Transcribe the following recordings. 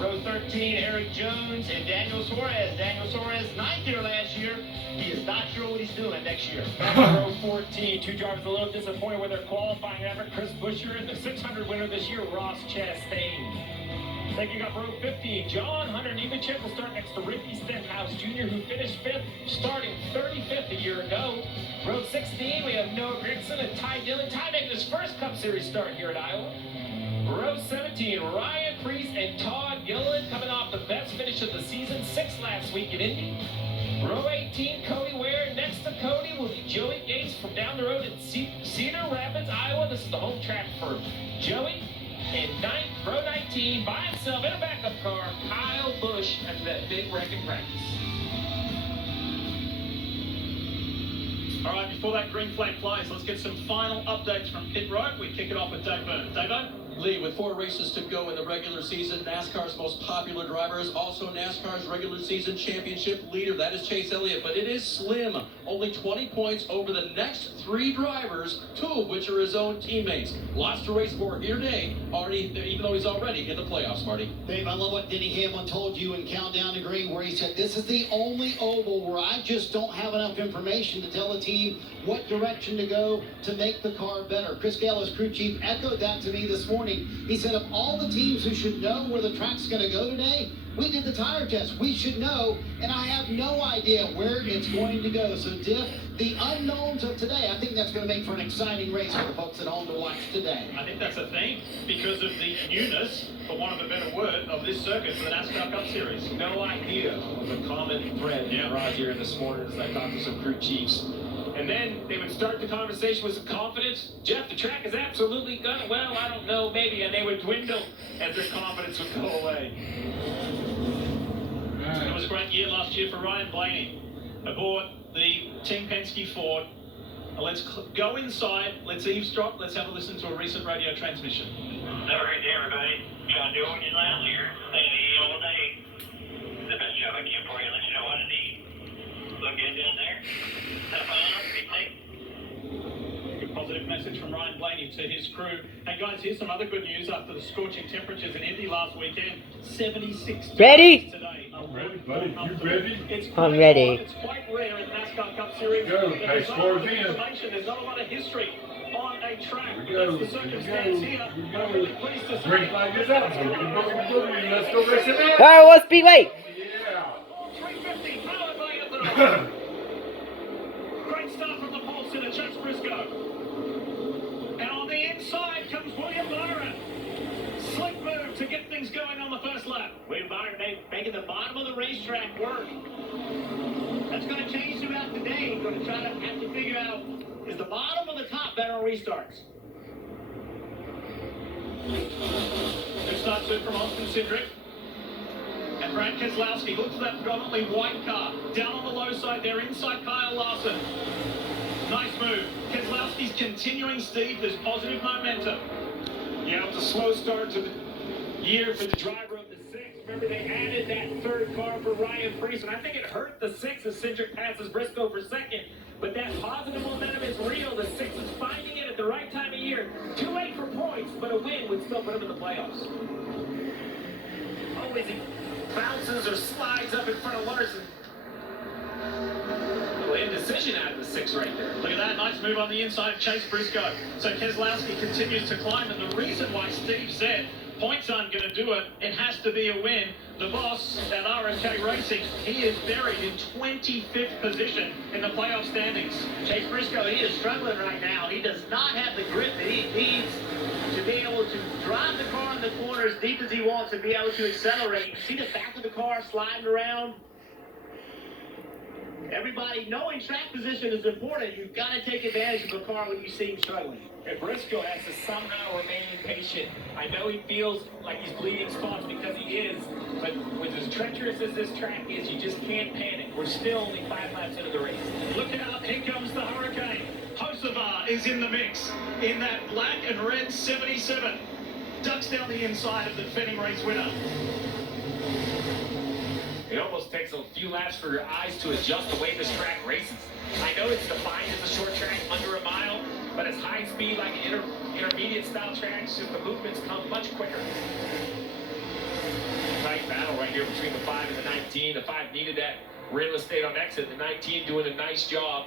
Row 13, Eric Jones and Daniel Suarez. Daniel Suarez, 9th here last year. He is not sure what he's doing next year. Row 14, two drivers a little disappointed with their qualifying effort. Chris Buescher and the 600 winner this year, Ross Chastain. Then you got row 15, John Hunter Nemechek will start next to Ricky Stenhouse Jr., who finished 5th, starting 35th a year ago. Row 16, we have Noah Grigson and Ty Dillon. Ty making his first Cup Series start here at Iowa. Row 17, Ryan Preece and Todd Gilliland coming off the best finish of the season, 6th last week at Indy. Row 18, Cody Ware. Next to Cody will be Joey Gates from down the road in Cedar Rapids, Iowa. This is the home track for Joey. And row 19, by himself in a backup car, Kyle Busch after that big wreck in practice. All right, before that green flag flies, let's get some final updates from pit road. We kick it off with Dave Byrne. Dave? Lee, with 4 races to go in the regular season, NASCAR's most popular driver is also NASCAR's regular season championship leader. That is Chase Elliott, but it is slim. Only 20 points over the next 3 drivers, 2 of which are his own teammates. Lots to race for here today, even though he's already in the playoffs, Marty. Dave, I love what Denny Hamlin told you in Countdown to Green, where he said, this is the only oval where I just don't have enough information to tell the team what direction to go to make the car better. Chris Gale, crew chief, echoed that to me this morning. He said, of all the teams who should know where the track's going to go today, we did the tire test. We should know, and I have no idea where it's going to go. So, Diff, the unknowns of today, I think that's going to make for an exciting race for the folks at home to watch today. I think that's a thing because of the newness, for want of a better word, of this circuit for the NASCAR Cup Series. No idea of a common thread that brought here this morning as I talked to some crew chiefs. And then they would start the conversation with some confidence. Jeff, the track is absolutely gonna, well, I don't know, maybe. And they would dwindle as their confidence would go away. It was a great year last year for Ryan Blaney aboard the Team Penske Ford. Let's go inside, let's eavesdrop, let's have a listen to a recent radio transmission. Have a great day, everybody. Trying to do what we did last year. All day. The best job I can for you, let you know what I need. Look good down there. Have fun. Great day. Good positive message from Ryan Blaney to his crew. Hey guys, here's some other good news after the scorching temperatures in Indy last weekend. 76 Ready? Today. I'm ready, buddy. You ready? I'm ready. It's quite rare in NASCAR Cup Series. Go. Hey, scores in. There's not a lot of history on a track. Here we go. That's the circumstance here. Here we I'm really pleased to say. Green flag is out. Let's go race it out. Alright, what's speedway? Yeah. 350, powered by ethanol. Great start from the pole sitter, Chase Briscoe. And on the inside comes William Byron. Slick move to get things going on the first lap. William Byron making the bottom of the racetrack work. That's going to change throughout the day. We're going to try to have to figure out, is the bottom or the top better on restarts? Good start to from Austin Cindric. And Brad Keselowski looks at that predominantly white car. Down on the low side there, inside Kyle Larson. Nice move. Keselowski's continuing, Steve. There's positive momentum. Yeah, it was a slow start to the year for the driver of the 6th. Remember, they added that 3rd car for Ryan Preece, and I think it hurt the 6th as Cindric passes Briscoe for 2nd. But that positive momentum is real. The 6th is finding it at the right time of year. Too late for points, but a win would still put him in the playoffs. Always he bounces or slides up in front of Larson. Little indecision out of the 6 right there. Look at that, nice move on the inside of Chase Briscoe. So Keselowski continues to climb, and the reason why Steve said points aren't going to do it, it has to be a win. The boss at RFK Racing, he is buried in 25th position in the playoff standings. Chase Briscoe, he is struggling right now. He does not have the grip that he needs to be able to drive the car in the corner as deep as he wants and be able to accelerate. You see the back of the car sliding around. Everybody, knowing track position is important. You've got to take advantage of a car when you see him struggling. And Briscoe has to somehow remain patient. I know he feels like he's bleeding spots because he is, but with as treacherous as this track is, you just can't panic. We're still only 5 laps into the race. Look out, here comes the Hurricane. Hocevar is in the mix in that black and red 77. Ducks down the inside of the defending race winner. It almost takes a few laps for your eyes to adjust the way this track races. I know it's defined as a short track under a mile, but it's high speed like intermediate style tracks, just the movements come much quicker. here between the 5 and the 19. The 5 needed that real estate on exit. The 19 doing a nice job.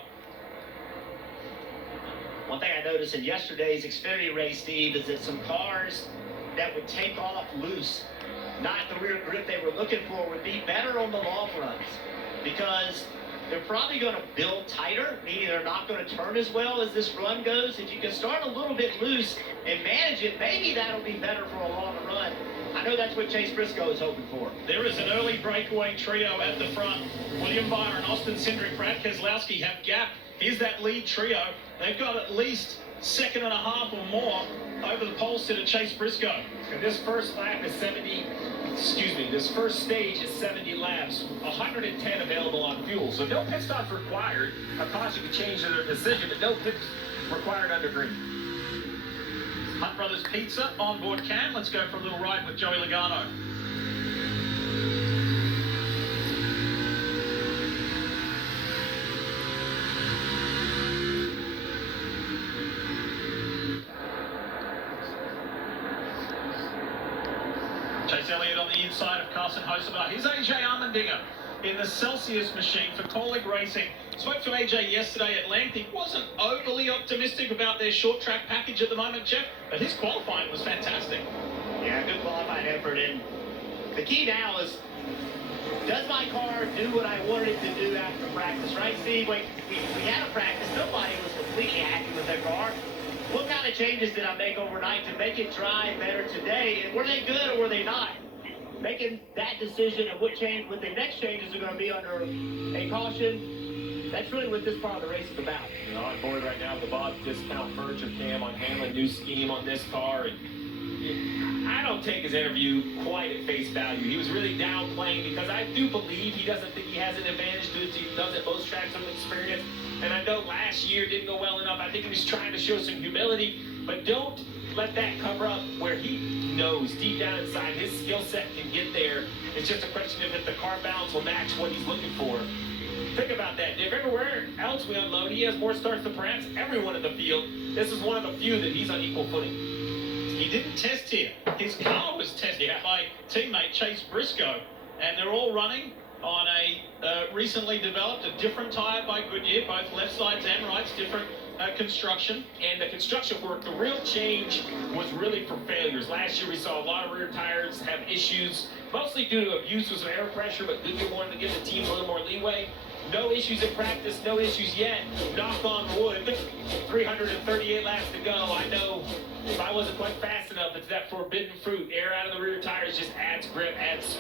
One thing I noticed in yesterday's Xfinity race, Steve, is that some cars that would take off loose, not the rear grip they were looking for, would be better on the long runs because they're probably going to build tighter, meaning they're not going to turn as well as this run goes. If you can start a little bit loose and manage it, maybe that'll be better for a longer run. I know that's what Chase Briscoe is hoping for. There is an early breakaway trio at the front. William Byron, Austin Cindric, Brad Keselowski have gap. Here's that lead trio. They've got at least second and a half or more over the pole sitter Chase Briscoe. And this first lap is this first stage is 70 laps, 110 available on fuel. So no pit stops required. A caution to change their decision, but no pits required under green. Hunt Brothers Pizza on board cam. Let's go for a little ride with Joey Logano. Chase Elliott on the inside of Carson Hocevar. Here's AJ Allmendinger in the Celsius machine for Kaulig Racing. Spoke to AJ yesterday at length. He wasn't overly optimistic about their short track package at the moment, Jeff, but his qualifying was fantastic. Yeah, good qualifying effort. And the key now is, does my car do what I wanted it to do after practice, right, Steve? We had a practice. Nobody was completely happy with their car. What kind of changes did I make overnight to make it drive better today? And were they good or were they not? Making that decision and what the next changes are going to be under a caution, that's really what this part of the race is about. You're on board right now with the Bob Discount merger cam on Hamlin, new scheme on this car. And I don't take his interview quite at face value. He was really downplaying because I do believe he doesn't think he has an advantage to it. He does at most tracks with experience. And I know last year didn't go well enough. I think he was trying to show some humility, but don't let that cover up where he knows deep down inside his skill set can get there. It's just a question of if the car balance will match what he's looking for. Think about that. If everywhere else we unload, he has more starts than perhaps everyone in the field. This is one of the few that he's on equal footing. He didn't test here. His car was tested by teammate Chase Briscoe, and they're all running on a recently developed, a different tire by Goodyear, both left sides and rights, different construction. And the construction work, the real change was really for failures. Last year we saw a lot of rear tires have issues, mostly due to abuse of some air pressure, but Goodyear wanted to give the team a little more leeway. No issues in practice, no issues yet. Knock on wood. 338 laps to go. I know if I wasn't quite fast enough, it's that forbidden fruit. Air out of the rear tires just adds grip, adds